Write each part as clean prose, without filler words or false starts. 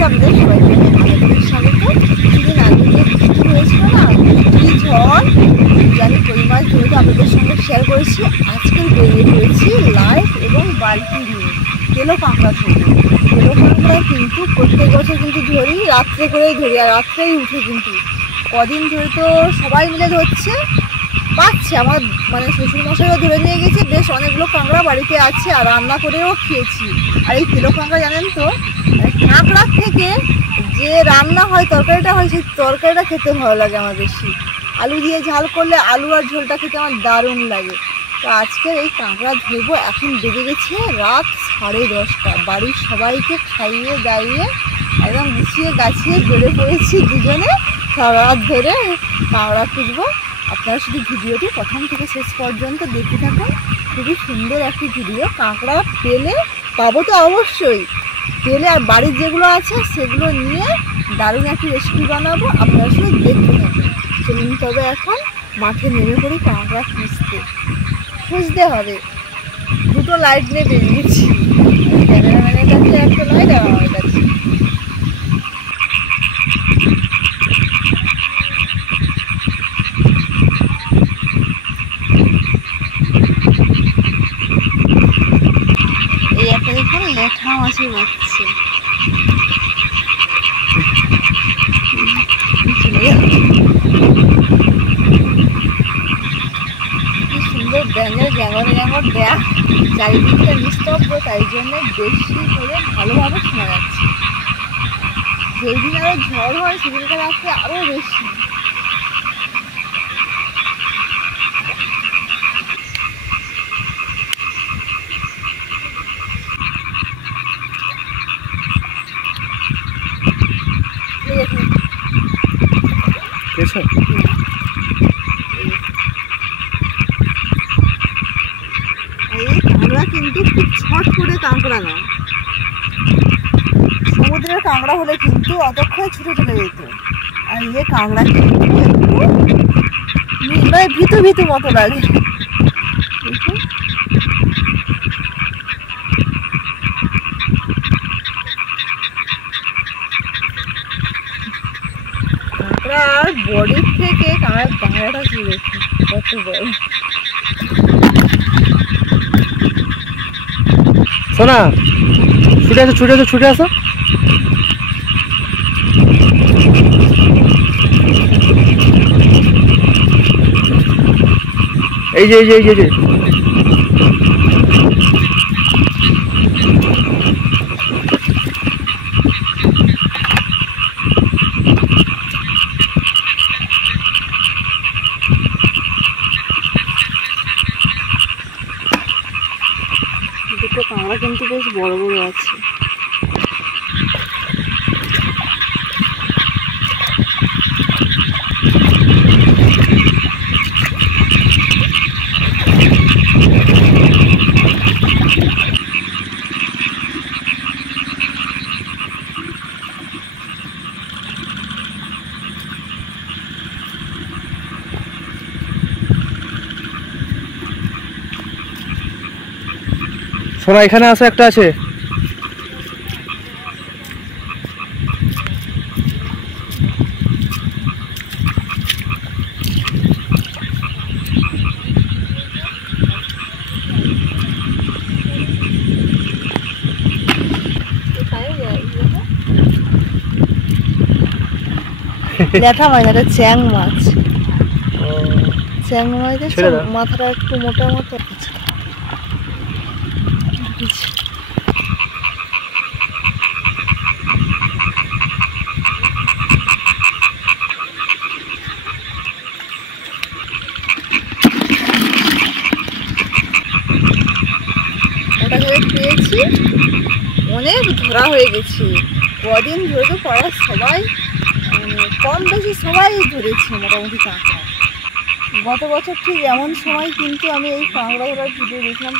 ভিডিওতে আপনাদের সবাইকে অনেক স্বাগত। কিছুদিন আগে যে বৃষ্টি হয়েছিল না, বৃষ্টি ঝড় জানি কই মাছ ধরে আপনাদের সঙ্গে শেয়ার করেছি। আজকে বেরিয়ে পড়েছি লাইট এবং বালতি নিয়ে তেলো কাঁকড়া ধরবো। তেলো কাঁকড়া কিন্তু প্রত্যেক বছর কিন্তু ধরি, রাত্রে করেই ধরি আর রাত্রেই উঠে। কিন্তু কদিন ধরে তো সবাই মিলে ধরছে, পাচ্ছে। আমার মানে শ্বশুরমশাইও ধরে নিয়ে গেছে, বেশ অনেকগুলো কাঁকড়া বাড়িতে আছে আর রান্না করেও খেয়েছি। আর এই তেলো কাঁকড়া জানেন তো, কাঁকড়ার থেকে যে রান্না হয় তরকারিটা হয়, সেই তরকারিটা খেতে ভালো লাগে আমার বেশি। আলু দিয়ে ঝাল করলে আলু আর ঝোলটা খেতে আমার দারুণ লাগে। তো আজকে এই কাঁকড়া ধরবো। এখন বেজে গেছে রাত 10:30। বাড়ির সবাইকে খাইয়ে দাইয়ে একদম গুছিয়ে গাছিয়ে বেড়ে পড়েছি দুজনে সারা রাত ধরে কাঁকড়া খুঁজবো। আপনারা শুধু ভিডিওটি প্রথম থেকে শেষ পর্যন্ত দেখতে থাকুন। খুবই সুন্দর একটি ভিডিও। কাঁকড়া পেলে, পাবো তো অবশ্যই, পেলে আর বাড়ির যেগুলো আছে সেগুলো নিয়ে দারুণ একটি রেসিপি বানাবো। আপনারা শুধু দেখতে থাকুন। চলুন তবে এখন মাঠে নেমে পড়ি কাঁকড়া খুঁজতে হবে। দুটো লাইট নিয়ে বেরিয়ে গেছি, ক্যামেরাম্যানের কাছে একটা লাইট আর আমার কাছে। এই একটা দেখুন লেঠা মাছি বাচ্চা সুন্দর ব্যাঙের গ্যাঙর গ্যাঙর দেয়া, চারিদিকটা নিস্তব্ধ, তাই জন্য বেশি করে ভালোভাবে শোনা যাচ্ছে। যেদিন আরো ঝড় হয় সেদিনকার রাত্রে আরো বেশি। কাঁকড়া কিন্তু খুব ছট করে কাঁকড়া না, সমুদ্রের কাঁকড়া হলে কিন্তু অতক্ষণে ছুটে চলে যেত। আর ইয়ে কাঁকড়া কিন্তু একটু ভীতু ভীতু মতো লাগে। কাঁকড়ার বডির থেকে কাঁকড়ার দাঁড়াটা চুড়েছে কত বড়। সোনা ছুটে আসো, ছুটে আসো, ছুটে আসো। এই যে এই যে এই যে দুটো কাঁকড়া কিন্তু বেশ বড় বড় আছে। সোনা এখানে আসো, একটা আছে। লেঠা মাছ, এটা চ্যাং মাছ। চ্যাং মাছ মাথাটা একটু মোটা মতো। পেয়েছি, অনেক ধরা হয়ে গেছে। কদিন ধরে তো পাড়ার সবাই কম বেশি সবাই ধরেছে মোটামুটি কাঁকড়া। গত বছর ঠিক এমন সময় কিন্তু আমি এই কাঁকড়া ধরার ভিডিও দেখলাম।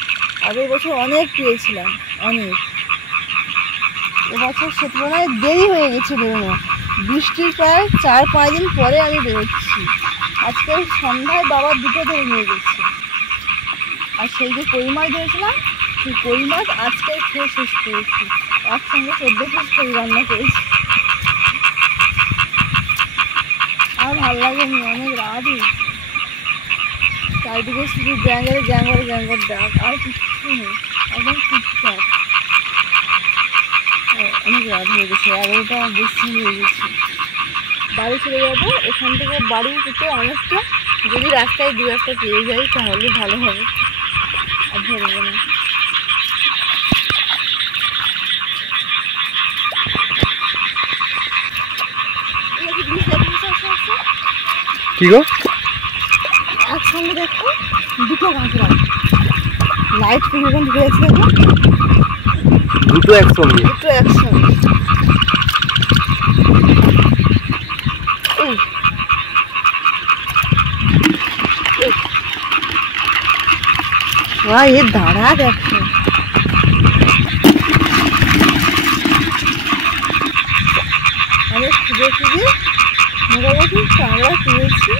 আগের বছর অনেক পেয়েছিলাম, অনেক। এবছর সে তুলনায় দেরি হয়ে গেছে বেরোনো। বৃষ্টির প্রায় 4-5 দিন পরে আমি বেরোচ্ছি। আজকে সন্ধ্যায় বাবা দুটো ধরে নিয়ে গেছে। আর সেই যে কই মাছ ধরেছিলাম, সেই কই মাছ আজকে খেয়ে শেষ করেছি। একসঙ্গে 14 পিস করে রান্না করেছি। আর ভালো লাগেনি, অনেক রাতই। চারিদিকে শুধু গ্যাঙ্গের ডাক, আর কিচ্ছু নেই, একদম চুপচাপ। অনেক রাত হয়ে গেছে, 11টা বেশি হয়ে গেছে। বাড়ি চলে যাবো। এখান থেকে বাড়ি যেতে অনেকটা, যদি রাস্তায় 2 একটা পেয়ে যাই তাহলে ভালো হবে, আর ধরবো না। কি গো? একসঙ্গে দেখো 2টো কাঁকড়া, লাইট কিরকম ঢুকেছে দেখো, দুটো একসঙ্গে। এর দাঁড়া দেখো, আমি খুঁজে মোটামুটি কাঁকড়া পেয়েছি।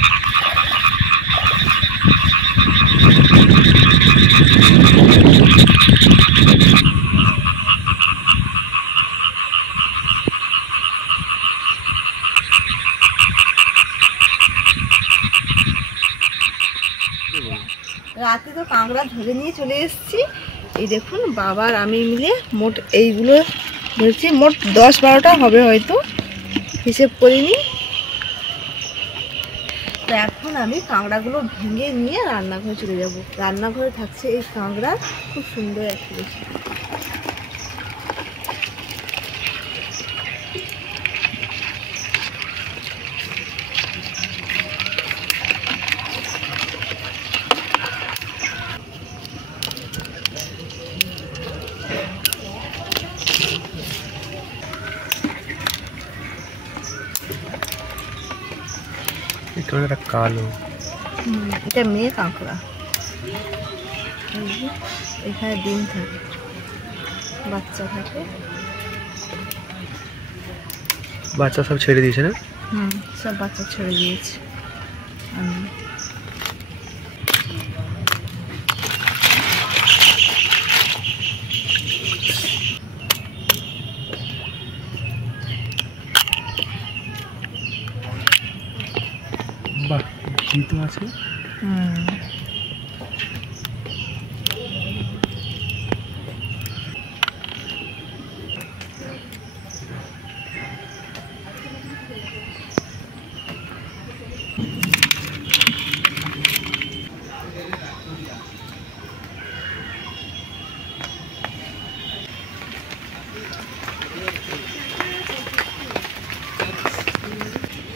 রাতে তো কাঁকড়া ধরে নিয়ে চলে এসেছি। এই দেখুন, বাবার আমি মিলে মোট এইগুলো ধরেছি, মোট 10-12টা হবে হয়তো, হিসেব করিনি। তো এখন আমি কাঁকড়াগুলো ভেঙে নিয়ে রান্নাঘরে চলে যাব। রান্নাঘরে থাকছে এই কাঁকড়া, খুব সুন্দর একটা রেসিপি। কালো, এটা মেয়ে কাঁকড়া। এখানে ডিম থাকে, বাচ্চা থাকে। বাচ্চা সব ছেড়ে দিয়েছে না? সব বাচ্চা ছেড়ে দিয়েছে। বাহ, ঘি তো আছে।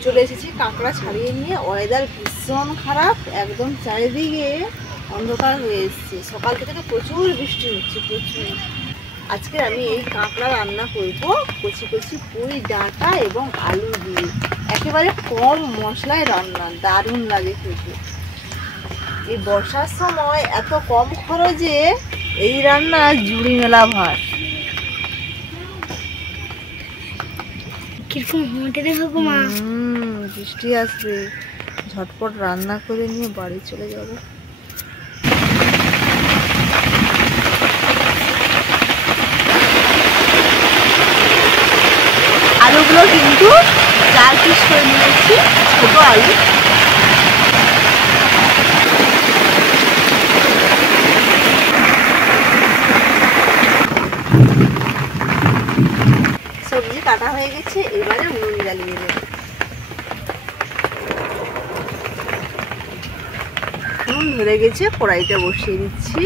চলে এসেছি কাঁকড়া ছাড়িয়ে নিয়ে। ওয়েদার ভীষণ খারাপ, একদম চারিদিকে অন্ধকার হয়ে এসছে। সকাল থেকে তো প্রচুর বৃষ্টি হচ্ছে, প্রচুর। আজকে আমি এই কাঁকড়া রান্না করব কচি কচি পুঁই ডাঁটা এবং আলু দিয়ে। একেবারে কম মশলায় রান্না, দারুণ লাগে খেতে। এই বর্ষার সময় এত কম খরচে এই রান্না জুড়ি মেলা ভার। কিরকম হোটেলে থাকবো মা? বৃষ্টি আসবে, ঝটপট রান্না করে নিয়ে বাড়ি চলে যাব। আলুগুলো কিন্তু 4 পিস করে নিয়েছি, ছোট আলু। সবজি কাটা হয়ে গেছে, এবারে উনুন জ্বালিয়ে দেব। নুন ধরে গেছে, কড়াইটা বসিয়ে দিচ্ছি।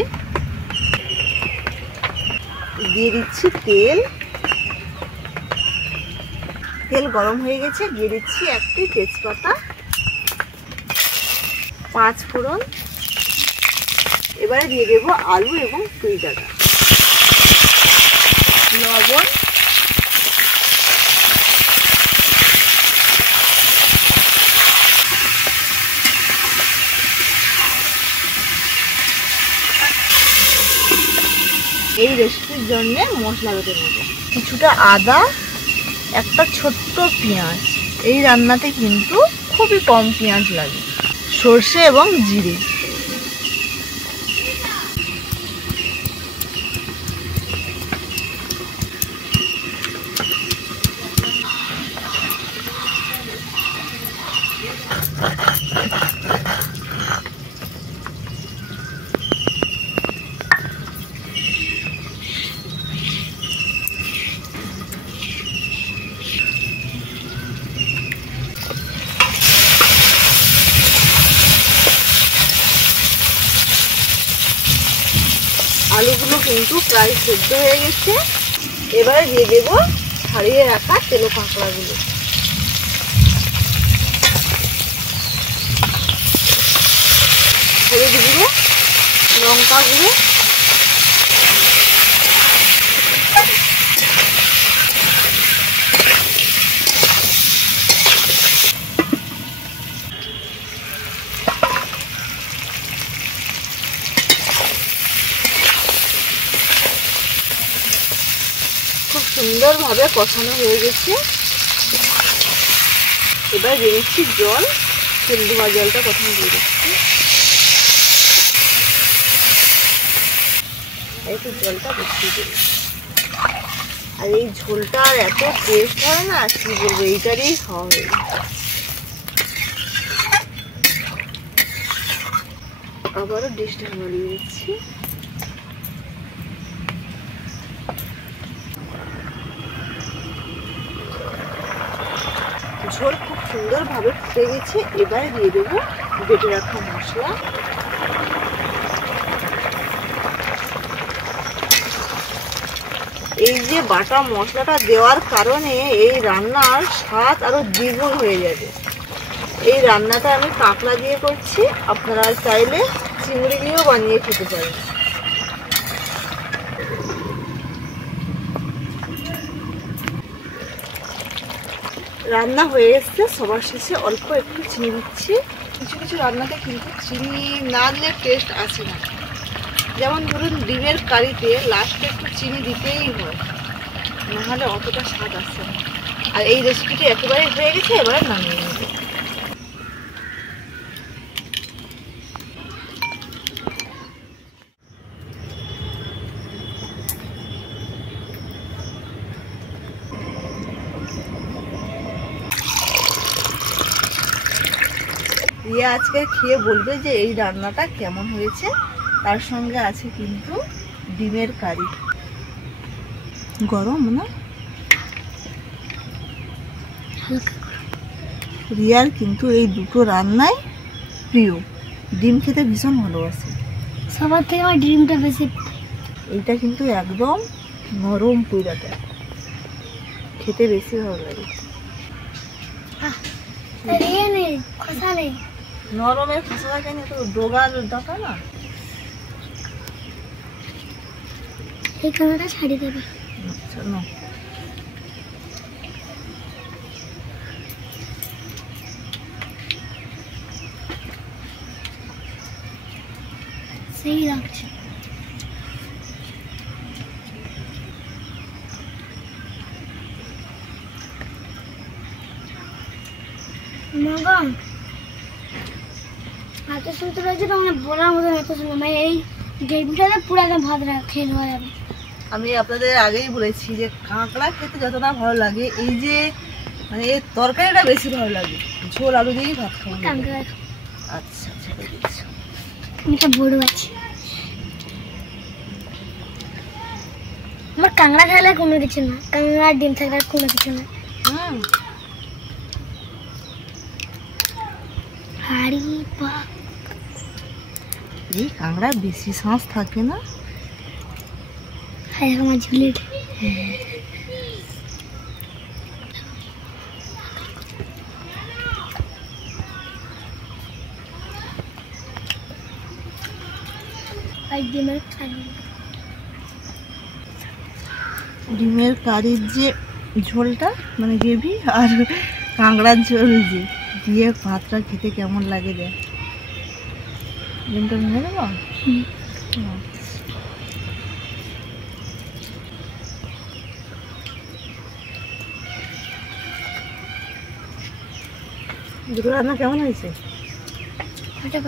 দিয়ে দিচ্ছি তেল। তেল গরম হয়ে গেছে, দিয়ে দিচ্ছি একটি তেজপাতা, 5 ফোড়ন। এবারে দিয়ে দেব আলু এবং পুঁই ডাঁটা, লবণ, এই রেসিপির জন্য মশলা বেটে নেব। কিছুটা আদা, একটা ছোট্ট পেঁয়াজ। এই রান্নাতে কিন্তু খুবই কম পেঁয়াজ লাগে। সর্ষে এবং জিরে। আলুগুলো কিন্তু প্রায় সেদ্ধ হয়ে গেছে। এবারে দিয়ে দেবো ছাড়িয়ে রাখা তেলো কাঁকড়াগুলো। হলুদ গুঁড়ো, লঙ্কা গুঁড়ো, খুব সুন্দরভাবে কষানো হয়ে গেছে। এবার দিয়ে দিচ্ছি জল, তেল ধোয়া জলটা প্রথমে দিয়ে দিচ্ছি, একটু জলটা বেশি দিই। আর এই ঝোলটা আর এত টেস্ট হয় না, কি বলবো, এইটারই হবে। আবারও ডিশটা নামিয়ে দিচ্ছি। ঝোল খুব সুন্দরভাবে ফুটে গেছে। এবারে দিয়ে দেবো বেটে রাখা মশলা। এই যে বাটা মশলাটা দেওয়ার কারণে এই রান্নার স্বাদ আরো দ্বিগুণ হয়ে যাবে। এই রান্নাটা আমি কাঁকড়া দিয়ে করছি, আপনারা চাইলে চিংড়ি দিয়েও বানিয়ে খেতে পারেন। রান্না হয়ে এসছে, সবার শেষে অল্প একটু চিনি দিচ্ছি। কিছু কিছু রান্নাতে কিন্তু চিনি না দিলে টেস্ট আসে না। যেমন ধরুন ডিমের কারিতে লাস্টে একটু চিনি দিতেই হয়, নাহলে অতটা স্বাদ আসে না। আর এই রেসিপিটি একেবারে হয়ে গেছে, এবারে নামিয়ে নেব। রিয়া আজকে খেয়ে বলবে যে এই রান্নাটা কেমন হয়েছে। তার সঙ্গে আছে কিন্তু ডিমের কারি। গরম না? রিয়ার কিন্তু এই দুটো রান্নাই প্রিয়, ডিম খেতে ভীষণ ভালোবাসে। সবার থেকে আমার ডিমটা বেশি। এইটা কিন্তু একদম নরম পুরাটা, খেতে বেশি ভালো লাগে। খোসা নেই, নরমের খোসা থাকে না, তো ডোগার দরকার না। এই কাঁকড়াটা ছাড়িয়ে দেবে। আচ্ছা না, সেই লাগছে। মগা এত সুন্দর হয়েছে, মানে বলার মতন এত সুন্দর। মানে এই গ্রেভিটাতে পুরো একদম ভাত খেয়ে নেওয়া যাবে। আমি আপনাদের আগেই বলেছি যে কাঁকড়া খেতে যতটা ভালো লাগে, এই যে মানে এর তরকারিটা বেশি ভালো লাগে। ঝোল আলু দিয়েই ভাত খাবো। আচ্ছা ছেড়ে দিচ্ছি। এটা বড় আছে। আমার কাঁকড়া খেলে কোনো কিছু না, কাঁকড়া ডিম থাকলে কোনো কিছু না। হাড়ি পা এই কাঁকড়া বেশি শাঁস থাকে না। হ্যাঁ আমার ঝুলে ডিমের কারির যে ঝোলটা মানে গ্রেভি, আর কাঁকড়ার ঝোল যে দিয়ে ভাতটা খেতে কেমন লাগে দেখ। ডিমটা ভেঙে দেবো। দুটো রান্না কেমন হয়েছে? 100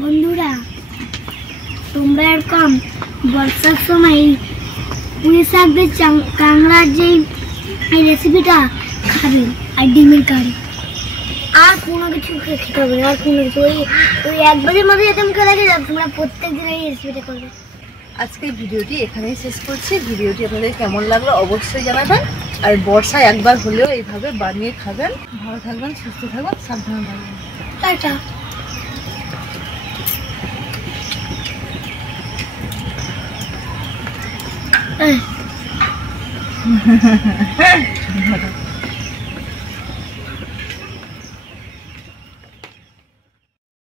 বন্ধুরা, তোমরা এরকম বর্ষার সময় পুঁই শাক দিয়ে কাঁকড়ার যে রেসিপিটা খাবে, আর ডিমের কারি আর কোনো কিছু খেতে হবে না, আর কোনো কিছু ওই ওই একবারের মধ্যে যাতে মুখে লাগে, তোমরা প্রত্যেক দিন এই রেসিপিটা করবে। আজকের ভিডিওটি এখানেই শেষ করছি। ভিডিওটি আপনাদের কেমন লাগলো অবশ্যই জানাবেন। আর বর্ষায় একবার হলেও এইভাবে বানিয়ে খাবেন। ভালো থাকবেন, সুস্থ থাকবেন, সাবধানে থাকবেন। টাটা। হ্যাঁ